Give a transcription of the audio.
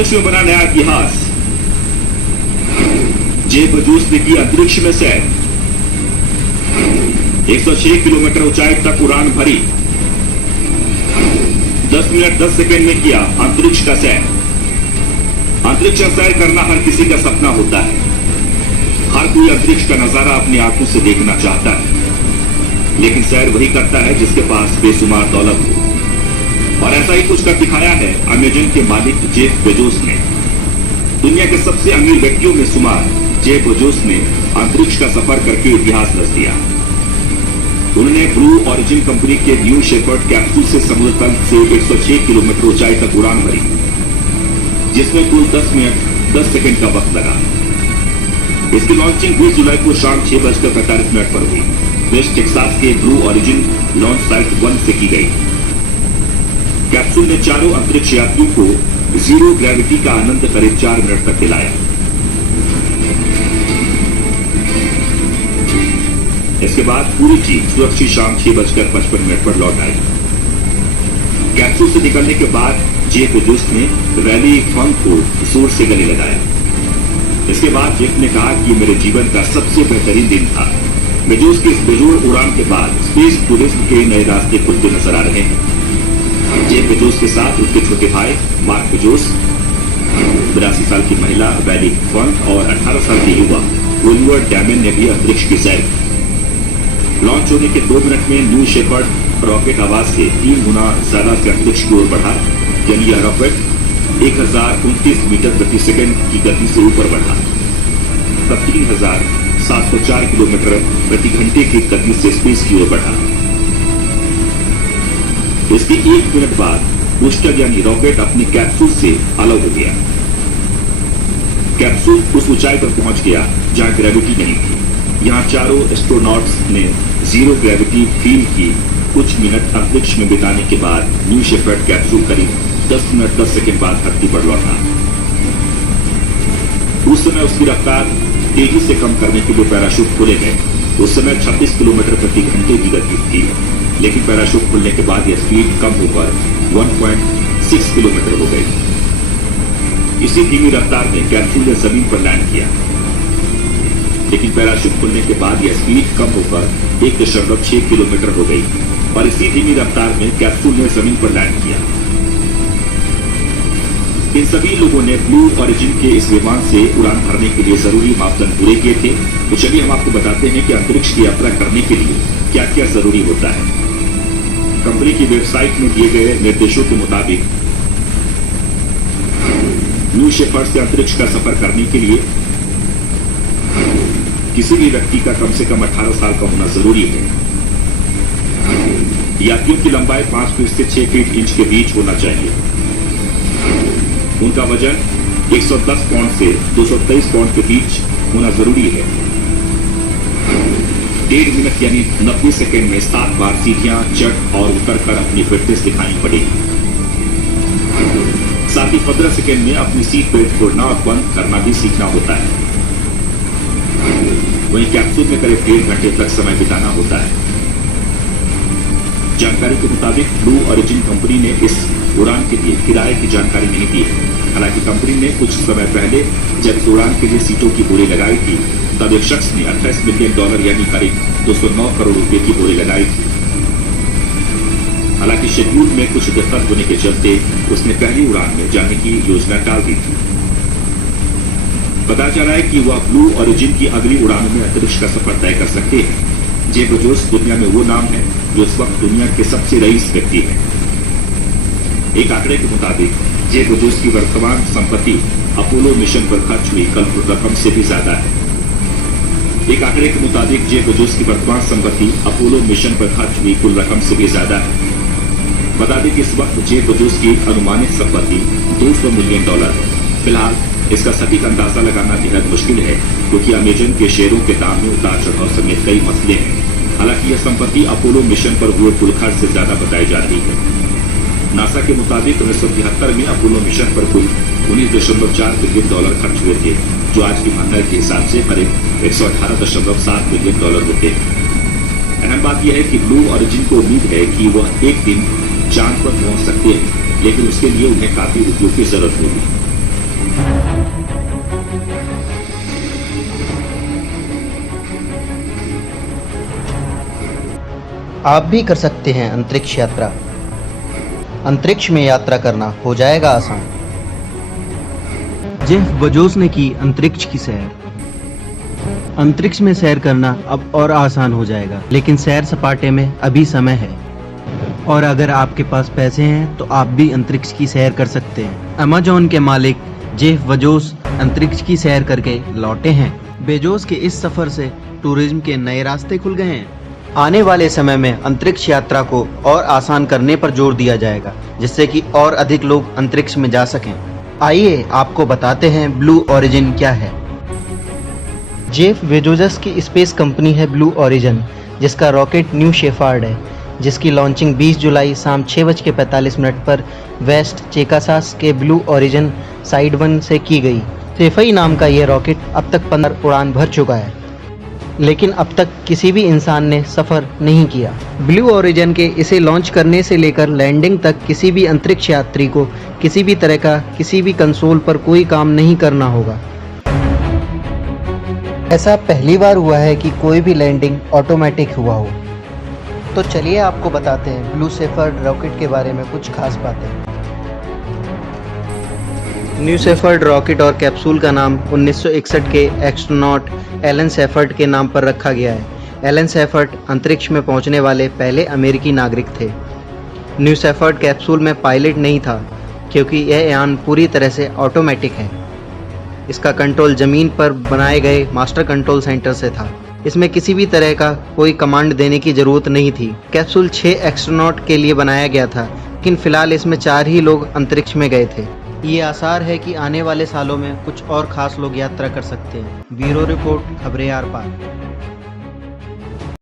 अंतरिक्ष में बना नया इतिहास। जेफ बेजोस ने की अंतरिक्ष में सैर, 106 किलोमीटर ऊंचाई तक उड़ान भरी, 10 मिनट 10 सेकंड में किया अंतरिक्ष का सैर। अंतरिक्ष सैर करना हर किसी का सपना होता है। हर कोई अंतरिक्ष का नजारा अपनी आंखों से देखना चाहता है, लेकिन सैर वही करता है जिसके पास बेशुमार दौलत हो। और ऐसा ही कुछ कर दिखाया है अमेजन के मालिक जेफ बेजोस ने। दुनिया के सबसे अमीर व्यक्तियों में शुमार जेफ बेजोस ने अंतरिक्ष का सफर करके इतिहास रच दिया। उन्होंने ब्लू ऑरिजिन कंपनी के न्यू शेपर्ड कैप्सूल से समुद्र तल से 106 किलोमीटर ऊंचाई तक उड़ान भरी, जिसमें कुल 10 मिनट 10 सेकंड का वक्त लगा। इसकी लॉन्चिंग 20 जुलाई को शाम 6:45 पर हुई। वेस्ट टेक्सास के ब्लू ऑरिजिन लॉन्च साइट 1 से की गई। कैप्सूल ने चारों अंतरिक्ष यात्रियों को जीरो ग्रेविटी का आनंद करीब 4 मिनट तक दिलाया। इसके बाद पूरी टीम सुरक्षित शाम 6:55 पर लौट आई। कैप्सूल से निकलने के बाद जेफ बेजोस ने रैली फंक को जोर से गले लगाया। इसके बाद जेफ ने कहा कि मेरे जीवन का सबसे बेहतरीन दिन था। बेजोस की इस बेजोड़ उड़ान के बाद स्पेस टूरिज्म के नए रास्ते खुलते नजर आ रहे हैं। जेफ बेजोस के साथ उनके छोटे भाई मार्क बेजोस, 82 साल की महिला वैली फंक और 18 साल के युवा ओलिवर डैमन ने भी अंतरिक्ष की सैर की। लॉन्च होने के 2 मिनट में न्यू शेपर्ड रॉकेट आवाज से 3 गुना ज्यादा से अंतरिक्ष की ओर बढ़ा, यानी यह रॉकेट 1029 मीटर प्रति सेकंड की गति से ऊपर बढ़ा, तब 3704 किलोमीटर प्रति घंटे की गति से स्पेस की ओर बढ़ा। इसके 1 मिनट बाद बूस्टर यानी रॉकेट अपनी कैप्सूल से अलग हो गया। कैप्सूल उस ऊंचाई पर पहुंच गया जहां ग्रेविटी नहीं थी। यहां चारों एस्ट्रोनॉट्स ने जीरो ग्रेविटी फील की। कुछ मिनट अंतरिक्ष में बिताने के बाद न्यू शेपर्ड कैप्सूल करीब 10 मिनट 10 सेकंड बाद धरती पर लौटा। उस समय उसकी रफ्तार तेजी से कम करने के लिए पैराशूट खोले गए। उस समय 26 किलोमीटर प्रति घंटे की गति थी, लेकिन पैराशूट खुलने के बाद यह स्पीड कम होकर 1.6 किलोमीटर हो गई। इसी धीमी रफ्तार में कैप्सूल ने जमीन पर लैंड किया, लेकिन पैराशूट खुलने के बाद यह स्पीड कम होकर 1.6 किलोमीटर हो गई और इसी धीमी रफ्तार में कैप्सूल ने जमीन पर लैंड किया। इन सभी लोगों ने ब्लू ऑरिजिन के इस विमान से उड़ान भरने के लिए जरूरी मापदंड पूरे किए थे। तो चलिए हम आपको बताते हैं कि अंतरिक्ष की यात्रा करने के लिए क्या क्या जरूरी होता है। कंपनी की वेबसाइट में दिए गए निर्देशों के मुताबिक न्यू शेपर्ड से अंतरिक्ष का सफर करने के लिए किसी भी व्यक्ति का कम से कम 18 साल का होना जरूरी है। यात्रियों की लंबाई 5 फीट से 6 फीट इंच के बीच होना चाहिए। उनका वजन 110 पाउंड से 223 पाउंड के बीच होना जरूरी है। 1.5 मिनट यानी 90 सेकेंड में 7 बार सीढ़ियां चढ़ और उतरकर अपनी फिटनेस दिखानी पड़ेगी। साथ ही 15 सेकेंड में अपनी सीट बेल्ट खोलना और बंद करना भी सीखना होता है। वहीं कैप्सूल में करीब 1.5 घंटे तक समय बिताना होता है। जानकारी के मुताबिक ब्लू ऑरिजिन कंपनी ने इस उड़ान के लिए किराए की जानकारी नहीं दी है। हालांकि कंपनी ने कुछ समय पहले जब इस उड़ान के लिए सीटों की बोली लगाई थी, तब एक शख्स ने $28 मिलियन यानी करीब 209 करोड़ रुपए की बोली लगाई थी। हालांकि शेड्यूल में कुछ दिक्कत होने के चलते उसने पहली उड़ान में जाने की योजना टाल दी थी। पता चला है कि वह ब्लू ऑरिजिन की अगली उड़ानों में अंतरिक्ष का सफर तय कर सकते हैं। जेफ बेजोस दुनिया में वो नाम है जो इस वक्त दुनिया के सबसे रईस व्यक्ति है। एक आंकड़े के मुताबिक जेफ बेजोस की वर्तमान संपत्ति अपोलो मिशन पर खर्च हुई कल रकम से भी ज्यादा है। एक आंकड़े के मुताबिक जेफ बेजोस की वर्तमान संपत्ति अपोलो मिशन पर खर्च हुई कुल रकम से भी ज्यादा है। बता दें कि इस वक्त जेफ बेजोस की अनुमानित संपत्ति $200 मिलियन है। फिलहाल इसका सटीक अंदाजा लगाना बेहद मुश्किल है, क्योंकि अमेजन के शेयरों के दाम में उतार चढ़ाव समेत कई मसले हैं। हालांकि यह संपत्ति अपोलो मिशन पर हुए कुल खर्च से ज्यादा बताई जा रही है। नासा के मुताबिक 1973 में अपोलो मिशन पर कुल $19.4 बिलियन खर्च हुए थे, जो आज की महंगाई के हिसाब से करीब $118.7 बिलियन होते हैं। अहम बात यह है कि ब्लू ऑरिजिन को उम्मीद है कि वह एक दिन चांद पर पहुंच सकते हैं, लेकिन उसके लिए उन्हें काफी रुपयों की जरूरत होगी। आप भी कर सकते हैं अंतरिक्ष यात्रा। अंतरिक्ष में यात्रा करना हो जाएगा आसान। जेफ बेजोस ने की अंतरिक्ष की सैर। अंतरिक्ष में सैर करना अब और आसान हो जाएगा, लेकिन सैर सपाटे में अभी समय है। और अगर आपके पास पैसे हैं तो आप भी अंतरिक्ष की सैर कर सकते हैं। अमेज़न के मालिक जेफ बेजोस अंतरिक्ष की सैर करके लौटे हैं। बेजोस के इस सफर से टूरिज्म के नए रास्ते खुल गए हैं। आने वाले समय में अंतरिक्ष यात्रा को और आसान करने पर जोर दिया जाएगा, जिससे कि और अधिक लोग अंतरिक्ष में जा सकें। आइए आपको बताते हैं ब्लू ओरिजिन क्या है। जेफ बेजोस की स्पेस कंपनी है ब्लू ओरिजिन, जिसका रॉकेट न्यू शेफार्ड है, जिसकी लॉन्चिंग 20 जुलाई शाम 6:45 पर वेस्ट टेक्सास के ब्लू ओरिजिन साइड 1 से की गई। सेफई नाम का यह रॉकेट अब तक 15 उड़ान भर चुका है, लेकिन अब तक किसी भी इंसान ने सफ़र नहीं किया। ब्लू ओरिजिन के इसे लॉन्च करने से लेकर लैंडिंग तक किसी भी अंतरिक्ष यात्री को किसी भी तरह का किसी भी कंसोल पर कोई काम नहीं करना होगा। ऐसा पहली बार हुआ है कि कोई भी लैंडिंग ऑटोमेटिक हुआ हो। तो चलिए आपको बताते हैं ब्लू शेफर्ड रॉकेट के बारे में कुछ खास बातें। न्यू शेफर्ड रॉकेट और कैप्सूल का नाम 1961 के एस्ट्रोनॉट एलन शेफर्ड के नाम पर रखा गया है। एलन शेफर्ड अंतरिक्ष में पहुंचने वाले पहले अमेरिकी नागरिक थे। न्यू शेफर्ड कैप्सूल में पायलट नहीं था, क्योंकि यह यान पूरी तरह से ऑटोमेटिक है। इसका कंट्रोल ज़मीन पर बनाए गए मास्टर कंट्रोल सेंटर से था। इसमें किसी भी तरह का कोई कमांड देने की ज़रूरत नहीं थी। कैप्सूल 6 एस्ट्रोनॉट के लिए बनाया गया था, लेकिन फिलहाल इसमें 4 ही लोग अंतरिक्ष में गए थे। ये आसार है कि आने वाले सालों में कुछ और खास लोग यात्रा कर सकते हैं। ब्यूरो रिपोर्ट, खबरें आर पार।